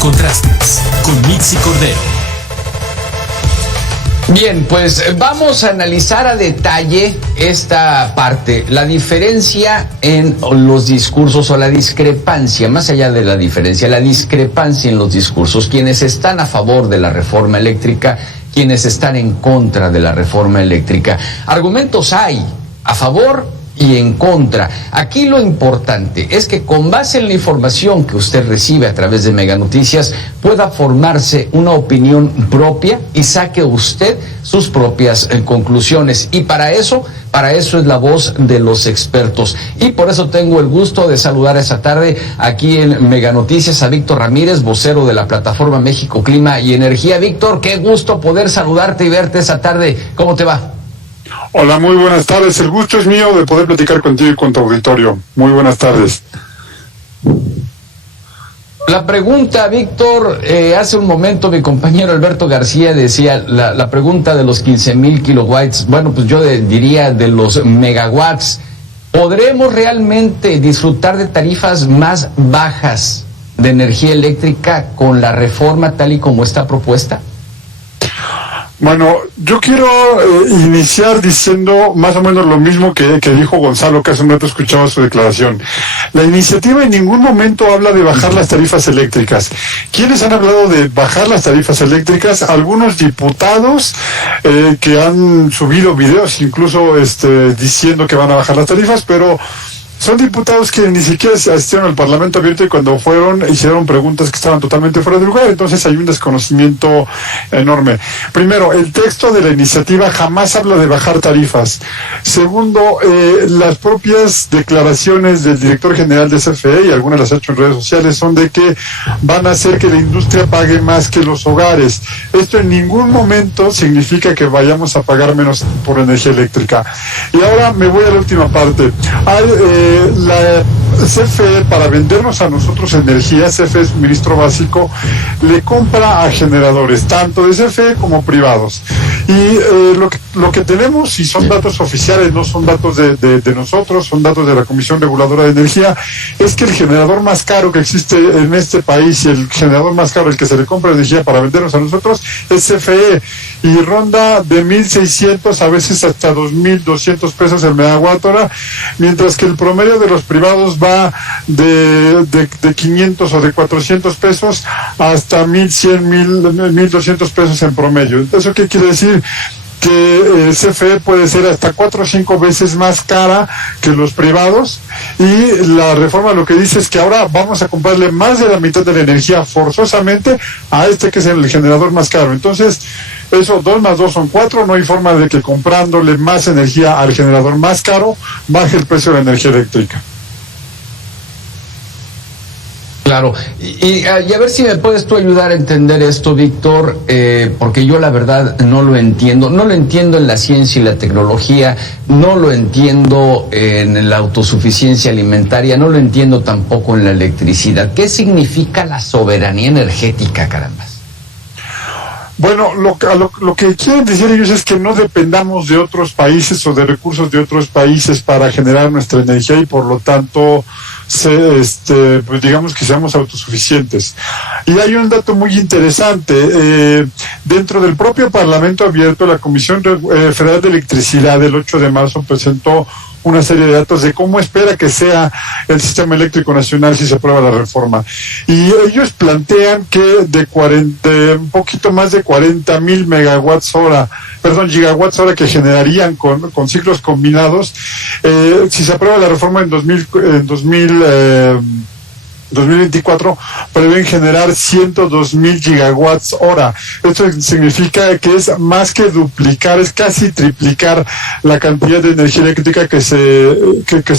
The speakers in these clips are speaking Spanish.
Contrastes con Mixi Cordero. Bien, pues vamos a analizar a detalle esta parte, la diferencia en los discursos o la discrepancia, más allá de la diferencia, la discrepancia en los discursos, quienes están a favor de la reforma eléctrica, quienes están en contra de la reforma eléctrica. Argumentos hay a favor y en contra. Aquí lo importante es que con base en la información que usted recibe a través de Mega Noticias pueda formarse una opinión propia y saque usted sus propias conclusiones. Y para eso es la voz de los expertos. Y por eso tengo el gusto de saludar esta tarde aquí en Mega Noticias a Víctor Ramírez, vocero de la plataforma México Clima y Energía. Víctor, qué gusto poder saludarte y verte esta tarde. ¿Cómo te va? Hola, muy buenas tardes. El gusto es mío de poder platicar contigo y con tu auditorio. Muy buenas tardes. La pregunta, Víctor, hace un momento mi compañero Alberto García decía la pregunta de los 15,000 kilowatts, bueno, pues yo diría de los megawatts. ¿Podremos realmente disfrutar de tarifas más bajas de energía eléctrica con la reforma tal y como está propuesta? Bueno, yo quiero iniciar diciendo más o menos lo mismo que dijo Gonzalo, que hace un rato escuchaba su declaración. La iniciativa en ningún momento habla de bajar las tarifas eléctricas. ¿Quiénes han hablado de bajar las tarifas eléctricas? Algunos diputados que han subido videos incluso diciendo que van a bajar las tarifas, pero son diputados que ni siquiera asistieron al Parlamento Abierto y cuando fueron hicieron preguntas que estaban totalmente fuera de lugar, entonces hay un desconocimiento enorme. Primero, el texto de la iniciativa jamás habla de bajar tarifas. Segundo, las propias declaraciones del director general de CFE, y algunas las ha hecho en redes sociales, son de que van a hacer que la industria pague más que los hogares. Esto en ningún momento significa que vayamos a pagar menos por energía eléctrica. Y ahora me voy a la última parte. La CFE, para vendernos a nosotros energía, CFE Suministro Básico, le compra a generadores, tanto de CFE como privados. Y lo que tenemos, y son datos oficiales, no son datos de nosotros, son datos de la Comisión Reguladora de Energía, es que el generador más caro que existe en este país y el generador más caro, el que se le compra energía para vendernos a nosotros, es CFE, y ronda de 1,600 a veces hasta 2,200 pesos el megawatt hora, mientras que el promedio de los privados va de 500 o de 400 pesos hasta 1,100, 1,200 pesos en promedio. ¿Eso qué quiere decir? Que CFE puede ser hasta 4 o 5 veces más cara que los privados, y la reforma lo que dice es que ahora vamos a comprarle más de la mitad de la energía forzosamente a que es el generador más caro. Entonces, eso 2 más 2 son 4, no hay forma de que comprándole más energía al generador más caro baje el precio de la energía eléctrica. Claro, y a ver si me puedes tú ayudar a entender esto, Víctor, porque yo la verdad no lo entiendo en la ciencia y la tecnología, no lo entiendo en la autosuficiencia alimentaria, no lo entiendo tampoco en la electricidad. ¿Qué significa la soberanía energética, caramba? Bueno, lo que quieren decir ellos es que no dependamos de otros países o de recursos de otros países para generar nuestra energía y por lo tanto pues digamos que seamos autosuficientes. Y hay un dato muy interesante. Dentro del propio Parlamento Abierto, la Comisión Federal de Electricidad el 8 de marzo presentó una serie de datos de cómo espera que sea el sistema eléctrico nacional si se aprueba la reforma. Y ellos plantean que un poquito más de 40,000 gigawatts hora que generarían con ciclos combinados, si se aprueba la reforma en 2024, prevén generar 102,000 gigawatts hora. Esto significa que es más que duplicar, es casi triplicar la cantidad de energía eléctrica que se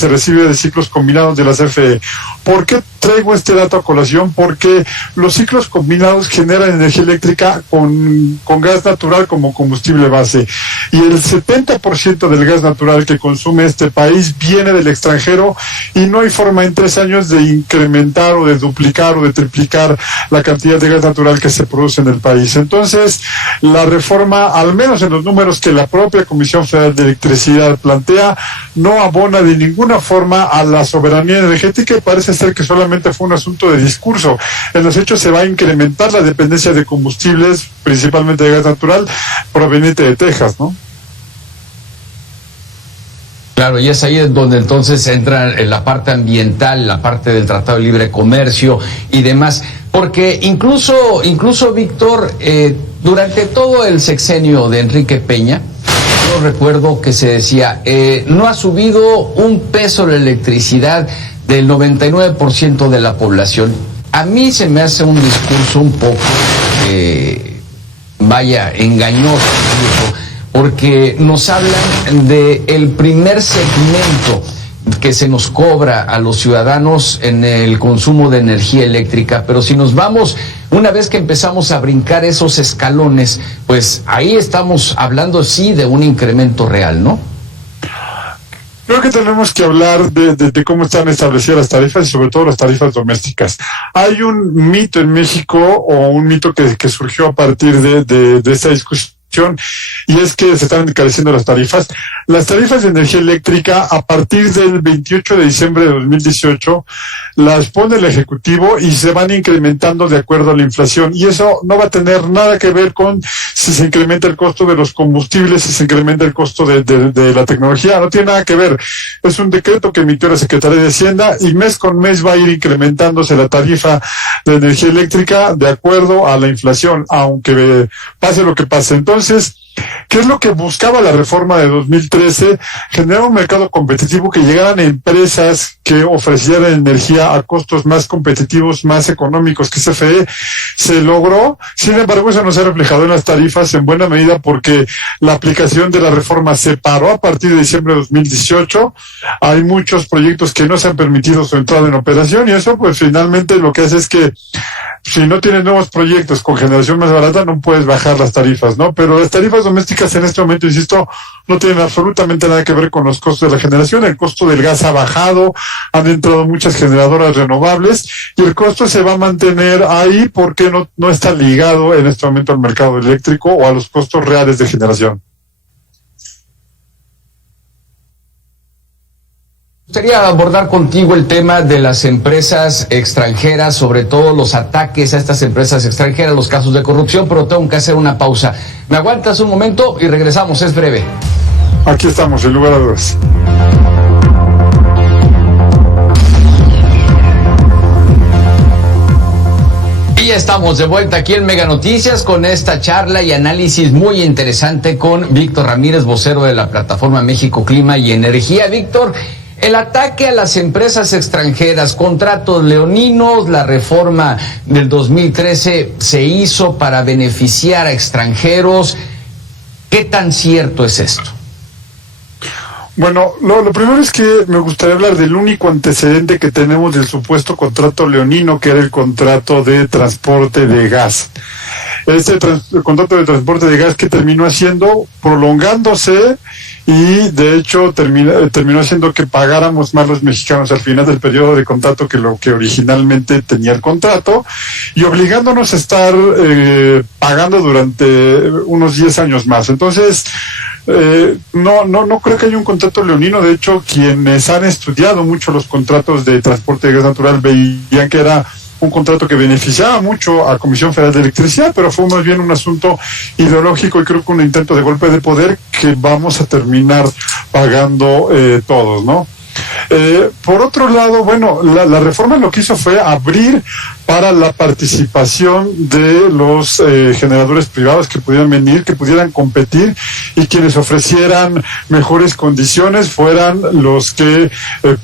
recibe de ciclos combinados de la CFE. ¿Por qué traigo este dato a colación? Porque los ciclos combinados generan energía eléctrica con gas natural como combustible base. Y el 70% del gas natural que consume este país viene del extranjero y no hay forma en 3 años de incrementar aumentar o de duplicar o de triplicar la cantidad de gas natural que se produce en el país. Entonces, la reforma, al menos en los números que la propia Comisión Federal de Electricidad plantea, no abona de ninguna forma a la soberanía energética y parece ser que solamente fue un asunto de discurso. En los hechos se va a incrementar la dependencia de combustibles, principalmente de gas natural, proveniente de Texas, ¿no? Claro, y es ahí donde entonces entra en la parte ambiental, la parte del Tratado de Libre Comercio y demás, porque incluso Víctor, durante todo el sexenio de Enrique Peña, yo recuerdo que se decía, no ha subido un peso la electricidad del 99% de la población. A mí se me hace un discurso un poco, engañoso, porque nos hablan de el primer segmento que se nos cobra a los ciudadanos en el consumo de energía eléctrica, pero si nos vamos, una vez que empezamos a brincar esos escalones, pues ahí estamos hablando sí de un incremento real, ¿no? Creo que tenemos que hablar de cómo están establecidas las tarifas y sobre todo las tarifas domésticas. Hay un mito en México, o un mito que surgió a partir de esta discusión, y es que se están encareciendo las tarifas. Las tarifas de energía eléctrica, a partir del 28 de diciembre de 2018, las pone el Ejecutivo y se van incrementando de acuerdo a la inflación. Y eso no va a tener nada que ver con si se incrementa el costo de los combustibles, si se incrementa el costo de la tecnología. No tiene nada que ver. Es un decreto que emitió la Secretaría de Hacienda y mes con mes va a ir incrementándose la tarifa de energía eléctrica de acuerdo a la inflación, aunque pase lo que pase. Entonces, ¿qué es lo que buscaba la reforma de 2013? Generar un mercado competitivo, que llegaran empresas que ofrecieran energía a costos más competitivos, más económicos que CFE. Se logró, sin embargo, eso no se ha reflejado en las tarifas en buena medida porque la aplicación de la reforma se paró a partir de diciembre de 2018. Hay muchos proyectos que no se han permitido su entrada en operación y eso pues finalmente lo que hace es que si no tienes nuevos proyectos con generación más barata no puedes bajar las tarifas, ¿no? Pero las tarifas domésticas en este momento, insisto, no tienen absolutamente nada que ver con los costos de la generación. El costo del gas ha bajado, han entrado muchas generadoras renovables y el costo se va a mantener ahí porque no está ligado en este momento al mercado eléctrico o a los costos reales de generación. Me gustaría abordar contigo el tema de las empresas extranjeras, sobre todo los ataques a estas empresas extranjeras, los casos de corrupción, pero tengo que hacer una pausa. ¿Me aguantas un momento? Y regresamos, es breve. Aquí estamos, sin lugar a dudas. Y ya estamos de vuelta aquí en Mega Noticias con esta charla y análisis muy interesante con Víctor Ramírez, vocero de la plataforma México Clima y Energía. Víctor, el ataque a las empresas extranjeras, contratos leoninos, la reforma del 2013 se hizo para beneficiar a extranjeros. ¿Qué tan cierto es esto? Bueno, lo primero es que me gustaría hablar del único antecedente que tenemos del supuesto contrato leonino, que era el contrato de transporte de gas. El contrato de transporte de gas que terminó prolongándose y de hecho terminó haciendo que pagáramos más los mexicanos al final del periodo de contrato que lo que originalmente tenía el contrato y obligándonos a estar pagando durante unos 10 años más. Entonces, no creo que haya un contrato leonino. De hecho, quienes han estudiado mucho los contratos de transporte de gas natural veían que era un contrato que beneficiaba mucho a Comisión Federal de Electricidad, pero fue más bien un asunto ideológico y creo que un intento de golpe de poder que vamos a terminar pagando todos, ¿no? Por otro lado, bueno, la reforma lo que hizo fue abrir para la participación de los generadores privados que pudieran venir, que pudieran competir y quienes ofrecieran mejores condiciones fueran los que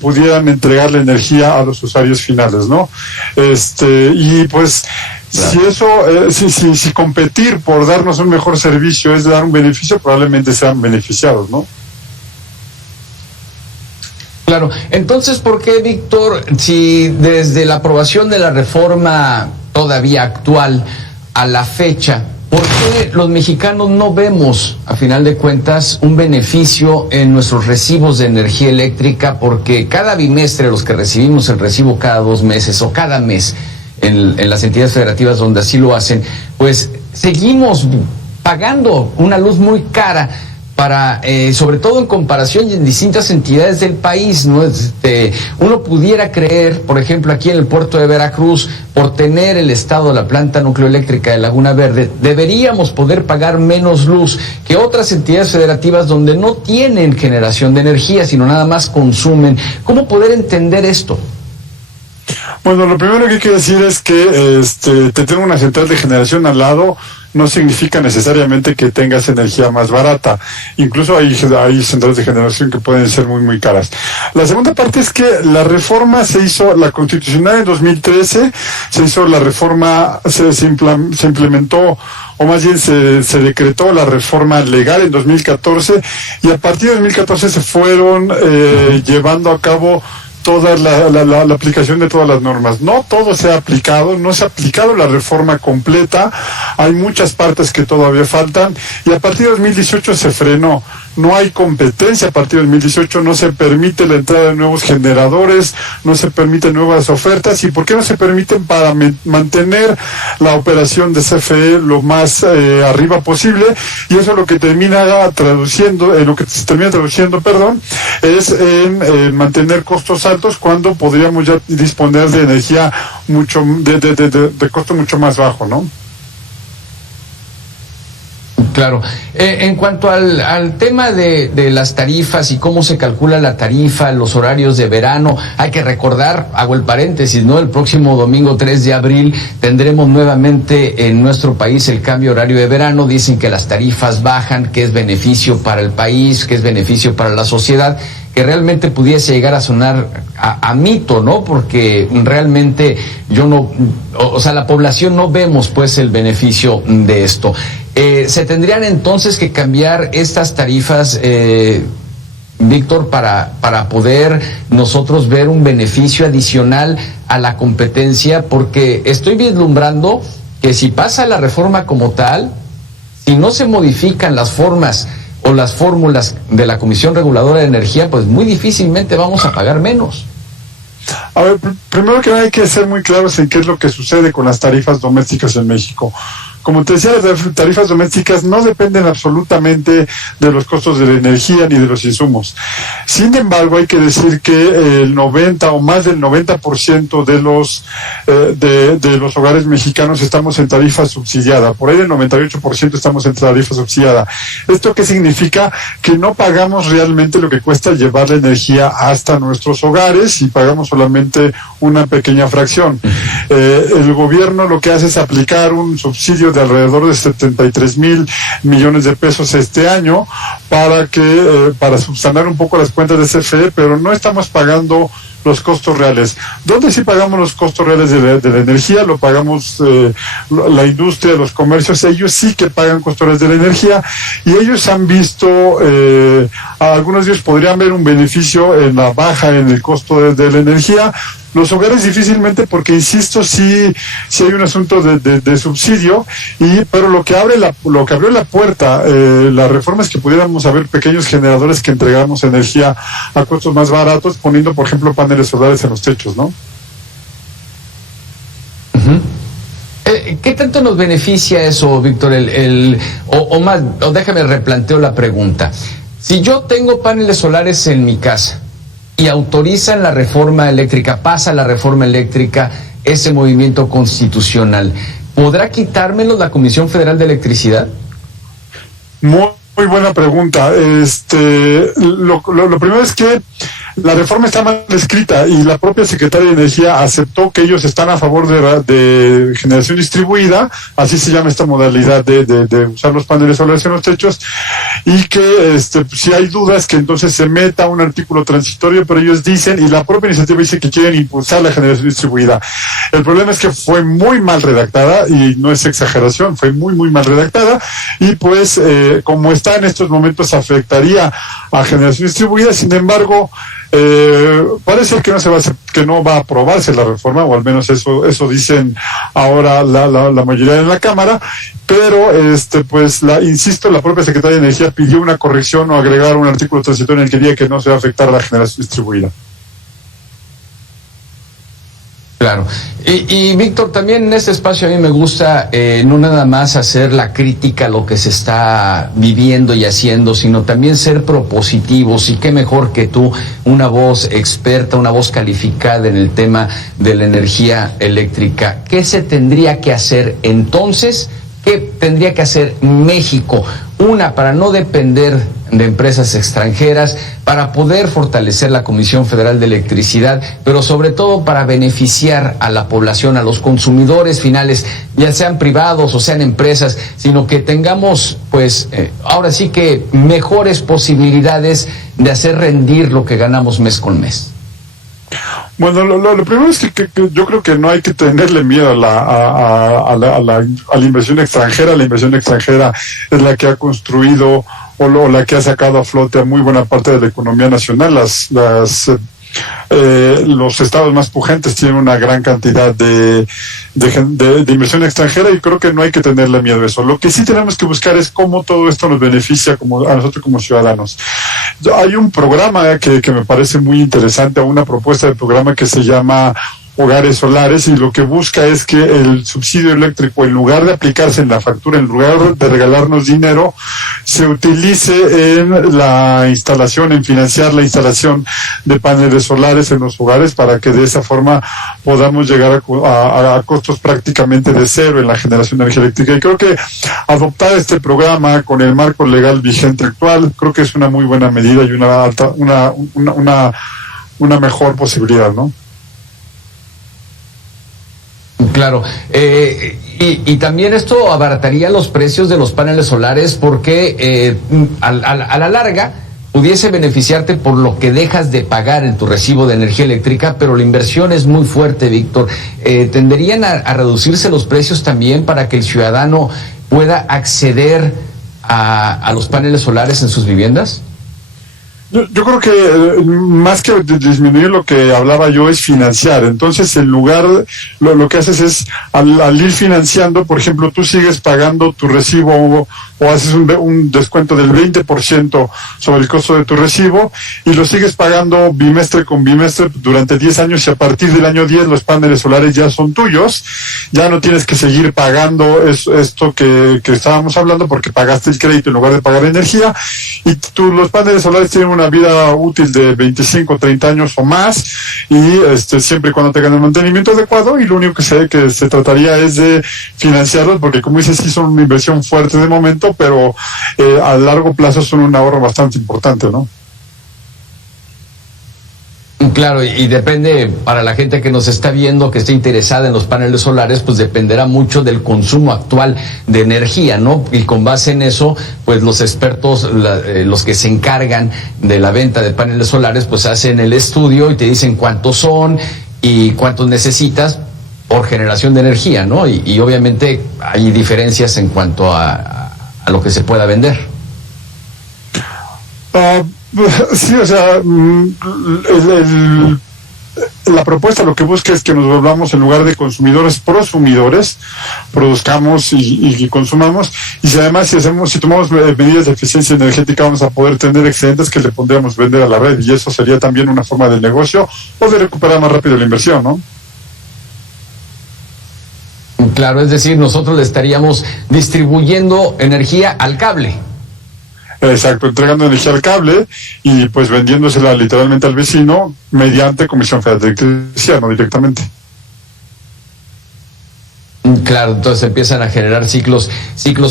pudieran entregar la energía a los usuarios finales, ¿no? Y pues si eso, si competir por darnos un mejor servicio es dar un beneficio, probablemente sean beneficiados, ¿no? Claro, entonces, ¿por qué, Víctor, si desde la aprobación de la reforma todavía actual a la fecha ¿Por qué los mexicanos no vemos, a final de cuentas, un beneficio en nuestros recibos de energía eléctrica? Porque cada bimestre, los que recibimos el recibo cada 2 meses o cada mes en las entidades federativas donde así lo hacen, pues seguimos pagando una luz muy cara para, sobre todo en comparación en distintas entidades del país, ¿no? Uno pudiera creer, por ejemplo, aquí en el puerto de Veracruz, por tener el estado de la planta nucleoeléctrica de Laguna Verde, deberíamos poder pagar menos luz que otras entidades federativas donde no tienen generación de energía, sino nada más consumen. ¿Cómo poder entender esto? Bueno, lo primero que hay que decir es que tener una central de generación al lado no significa necesariamente que tengas energía más barata. Incluso hay centrales de generación que pueden ser muy, muy caras. La segunda parte es que la reforma se hizo, la constitucional en 2013, se hizo la reforma, se implementó, o más bien se decretó la reforma legal en 2014, y a partir de 2014 se fueron llevando a cabo toda la aplicación de todas las normas. No todo se ha aplicado, no se ha aplicado la reforma completa, hay muchas partes que todavía faltan, y a partir de 2018 se frenó. No hay competencia a partir de 2018, no se permite la entrada de nuevos generadores, no se permiten nuevas ofertas. ¿Y por qué no se permiten? Para mantener la operación de CFE lo más arriba posible, y eso lo que termina traduciendo, es en mantener costos altos cuando podríamos ya disponer de energía mucho de costo mucho más bajo, ¿no? Claro. En cuanto al tema de las tarifas y cómo se calcula la tarifa, los horarios de verano, hay que recordar, hago el paréntesis, ¿no? El próximo domingo 3 de abril tendremos nuevamente en nuestro país el cambio horario de verano. Dicen que las tarifas bajan, que es beneficio para el país, que es beneficio para la sociedad, que realmente pudiese llegar a sonar a mito, ¿no? Porque realmente la población no vemos pues el beneficio de esto. ¿Se tendrían entonces que cambiar estas tarifas, Víctor, para poder nosotros ver un beneficio adicional a la competencia? Porque estoy vislumbrando que si pasa la reforma como tal, si no se modifican las formas o las fórmulas de la Comisión Reguladora de Energía, pues muy difícilmente vamos a pagar menos. A ver, primero que nada hay que ser muy claros en qué es lo que sucede con las tarifas domésticas en México. Como te decía, las tarifas domésticas no dependen absolutamente de los costos de la energía ni de los insumos. Sin embargo, hay que decir que el 90 o más del 90% de los hogares mexicanos estamos en tarifa subsidiada. Por ahí el 98% estamos en tarifa subsidiada. ¿Esto qué significa? Que no pagamos realmente lo que cuesta llevar la energía hasta nuestros hogares y pagamos solamente una pequeña fracción. El gobierno lo que hace es aplicar un subsidio de alrededor de 73,000 millones de pesos este año para subsanar un poco las cuentas de CFE, pero no estamos pagando los costos reales. ¿Dónde sí pagamos los costos reales de la energía? Lo pagamos la industria, los comercios, ellos sí que pagan costos reales de la energía, y ellos han visto, algunos de ellos podrían ver un beneficio en la baja en el costo de la energía. Los hogares difícilmente, porque insisto, sí hay un asunto de subsidio, pero lo que abrió la puerta, la reforma es que pudiéramos haber pequeños generadores que entregáramos energía a costos más baratos, poniendo, por ejemplo, paneles solares en los techos, ¿no? Uh-huh. ¿Qué tanto nos beneficia eso, Víctor? O déjame replanteo la pregunta. Si yo tengo paneles solares en mi casa y autorizan la reforma eléctrica, pasa la reforma eléctrica, ese movimiento constitucional, ¿podrá quitármelo la Comisión Federal de Electricidad? Muy buena pregunta. Lo primero es que la reforma está mal escrita, y la propia Secretaría de Energía aceptó que ellos están a favor de generación distribuida, así se llama esta modalidad de usar los paneles solares en los techos, y que si hay dudas que entonces se meta un artículo transitorio, pero ellos dicen, y la propia iniciativa dice que quieren impulsar la generación distribuida. El problema es que fue muy mal redactada, y no es exageración, fue muy, muy mal redactada, y pues como está en estos momentos afectaría a generación distribuida. Sin embargo, Parece que que no va a aprobarse la reforma, o al menos eso dicen ahora la mayoría en la Cámara, pero pues insisto, la propia Secretaría de Energía pidió una corrección o agregar un artículo transitorio en el que diga que no se va a afectar a la generación distribuida. Claro. Y Víctor, también en este espacio a mí me gusta no nada más hacer la crítica a lo que se está viviendo y haciendo, sino también ser propositivos, y qué mejor que tú, una voz experta, una voz calificada en el tema de la energía eléctrica. ¿Qué se tendría que hacer entonces? ¿Qué tendría que hacer México? Una, para no depender de empresas extranjeras, para poder fortalecer la Comisión Federal de Electricidad, pero sobre todo para beneficiar a la población, a los consumidores finales, ya sean privados o sean empresas, sino que tengamos, pues, ahora sí que mejores posibilidades de hacer rendir lo que ganamos mes con mes. Bueno, lo primero es que yo creo que no hay que tenerle miedo a la inversión extranjera. La inversión extranjera es la que ha construido o la que ha sacado a flote a muy buena parte de la economía nacional. Los estados más pujentes tienen una gran cantidad de inversión extranjera, y creo que no hay que tenerle miedo a eso. Lo que sí tenemos que buscar es cómo todo esto nos beneficia a nosotros como ciudadanos. Hay un programa que me parece muy interesante, una propuesta de programa que se llama Hogares Solares, y lo que busca es que el subsidio eléctrico, en lugar de aplicarse en la factura, en lugar de regalarnos dinero, se utilice en la instalación, en financiar la instalación de paneles solares en los hogares, para que de esa forma podamos llegar a costos prácticamente de cero en la generación de energía eléctrica. Y creo que adoptar este programa con el marco legal vigente actual, creo que es una muy buena medida y una mejor posibilidad, ¿no? Claro, y también esto abarataría los precios de los paneles solares, porque a la larga pudiese beneficiarte por lo que dejas de pagar en tu recibo de energía eléctrica, pero la inversión es muy fuerte, Víctor. ¿Tenderían a reducirse los precios también para que el ciudadano pueda acceder a los paneles solares en sus viviendas? Yo creo que más que disminuir, lo que hablaba yo es financiar. Entonces, en lugar, lo que haces es, al ir financiando, por ejemplo, tú sigues pagando tu recibo o haces un descuento del 20% sobre el costo de tu recibo, y lo sigues pagando bimestre con bimestre durante 10 años, y a partir del año 10 los paneles solares ya son tuyos. Ya no tienes que seguir pagando esto que estábamos hablando, porque pagaste el crédito en lugar de pagar energía, y los paneles solares tienen una vida útil de 25, 30 años o más, y siempre y cuando tengan el mantenimiento adecuado, y lo único que se trataría es de financiarlos, porque como dices, sí son una inversión fuerte de momento, pero a largo plazo son un ahorro bastante importante, ¿no? Claro, y depende, para la gente que nos está viendo, que esté interesada en los paneles solares, pues dependerá mucho del consumo actual de energía, ¿no? Y con base en eso, pues los expertos, los que se encargan de la venta de paneles solares, pues hacen el estudio y te dicen cuántos son y cuántos necesitas por generación de energía, ¿no? Y obviamente hay diferencias en cuanto a lo que se pueda vender. Sí, o sea, la propuesta lo que busca es que nos volvamos, en lugar de consumidores, prosumidores, produzcamos y consumamos, y si tomamos medidas de eficiencia energética, vamos a poder tener excedentes que le podríamos vender a la red, y eso sería también una forma de negocio o de recuperar más rápido la inversión, ¿no? Claro, es decir, nosotros le estaríamos distribuyendo energía al cable. Exacto, entregando energía al cable y pues vendiéndosela literalmente al vecino mediante Comisión Federal de Electricidad, no directamente. Claro, entonces empiezan a generar ciclos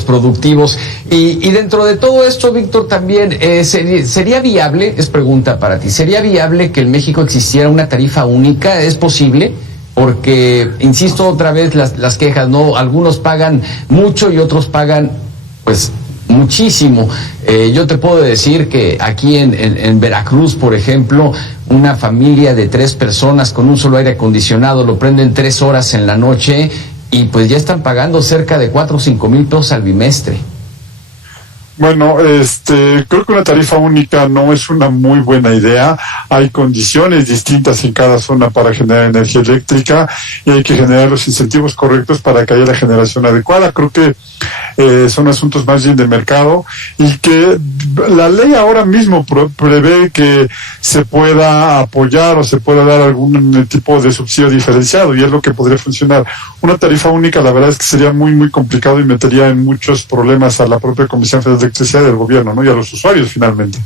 productivos. Y dentro de todo esto, Víctor, también ¿sería viable, es pregunta para ti, ¿sería viable que en México existiera una tarifa única? ¿Es posible? Porque, insisto otra vez, las quejas, ¿no? Algunos pagan mucho y otros pagan, pues, muchísimo. Yo te puedo decir que aquí en Veracruz, por ejemplo, una familia de 3 personas con un solo aire acondicionado lo prenden 3 horas en la noche y pues ya están pagando cerca de 4 o 5 mil pesos al bimestre. Bueno, creo que una tarifa única no es una muy buena idea. Hay condiciones distintas en cada zona para generar energía eléctrica y hay que generar los incentivos correctos para que haya la generación adecuada. Creo que son asuntos más bien de mercado y que la ley ahora mismo prevé que se pueda apoyar o se pueda dar algún tipo de subsidio diferenciado y es lo que podría funcionar. Una tarifa única, la verdad es que sería muy, muy complicado y metería en muchos problemas a la propia Comisión Federal de Electricidad del gobierno, ¿no? Y a los usuarios finalmente.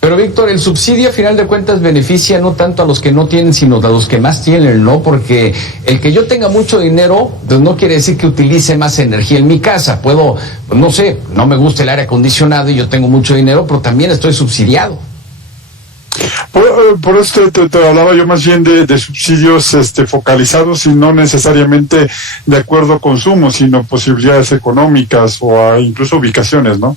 Pero Víctor, el subsidio a final de cuentas beneficia no tanto a los que no tienen, sino a los que más tienen, ¿no? Porque el que yo tenga mucho dinero, pues no quiere decir que utilice más energía en mi casa. Puedo, no sé, no me gusta el aire acondicionado y yo tengo mucho dinero, pero también estoy subsidiado. Por eso te hablaba yo más bien de subsidios focalizados y no necesariamente de acuerdo a consumo, sino posibilidades económicas o incluso ubicaciones, ¿no?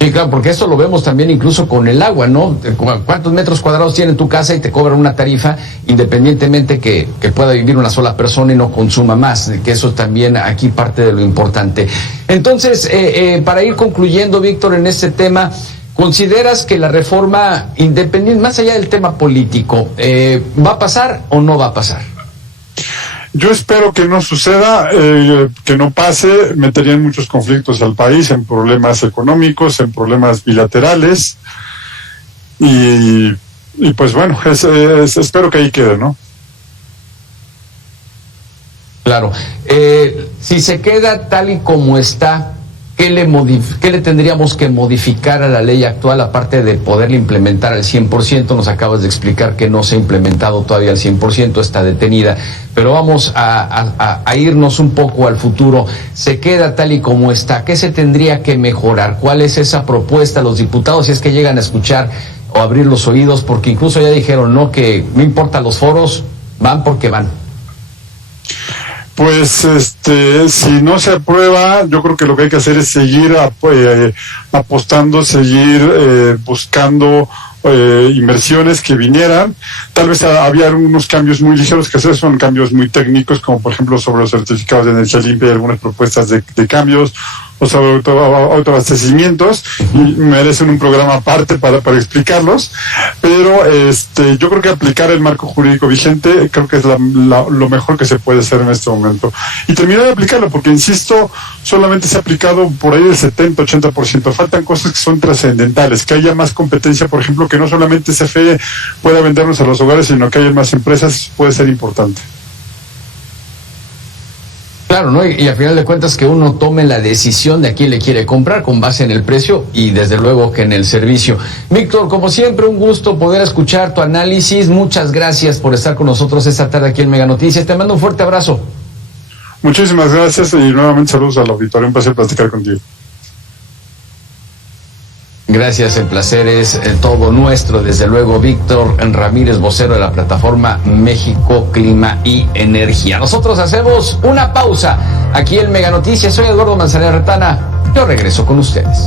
Sí, claro, porque eso lo vemos también incluso con el agua, ¿no? ¿Cuántos metros cuadrados tiene tu casa y te cobran una tarifa independientemente que pueda vivir una sola persona y no consuma más? Que eso también aquí parte de lo importante. Entonces, para ir concluyendo, Víctor, en este tema, ¿consideras que la reforma independiente, más allá del tema político, va a pasar o no va a pasar? Yo espero que no suceda, que no pase, metería en muchos conflictos al país, en problemas económicos, en problemas bilaterales, y pues bueno, espero que ahí quede, ¿no? Claro. Si se queda tal y como está, ¿qué le tendríamos que modificar a la ley actual, aparte de poderla implementar al 100%? Nos acabas de explicar que no se ha implementado todavía al 100%, está detenida, pero vamos a irnos un poco al futuro. ¿Se queda tal y como está? ¿Qué se tendría que mejorar? ¿Cuál es esa propuesta? Los diputados, si es que llegan a escuchar o abrir los oídos, porque incluso ya dijeron, no, que no importa los foros, van porque van. Pues si no se aprueba, yo creo que lo que hay que hacer es seguir apostando, seguir buscando inversiones que vinieran. Tal vez había algunos cambios muy ligeros que hacer, son cambios muy técnicos, como por ejemplo sobre los certificados de energía limpia y algunas propuestas de cambios, o sobre autoabastecimientos, y merecen un programa aparte para explicarlos, pero yo creo que aplicar el marco jurídico vigente creo que es lo mejor que se puede hacer en este momento. Y terminar de aplicarlo, porque insisto, solamente se ha aplicado por ahí el 70-80%. Faltan cosas que son trascendentales, que haya más competencia, por ejemplo, que no solamente CFE pueda vendernos a los hogares, sino que haya más empresas, puede ser importante. Claro, ¿no? Y a final de cuentas que uno tome la decisión de a quién le quiere comprar con base en el precio y desde luego que en el servicio. Víctor, como siempre, un gusto poder escuchar tu análisis. Muchas gracias por estar con nosotros esta tarde aquí en Mega Noticias. Te mando un fuerte abrazo. Muchísimas gracias y nuevamente saludos al auditorio. Un placer platicar contigo. Gracias, el placer es todo nuestro. Desde luego, Víctor Ramírez, vocero de la plataforma México Clima y Energía. Nosotros hacemos una pausa aquí en Mega Noticias. Soy Eduardo Manzanera Retana. Yo regreso con ustedes.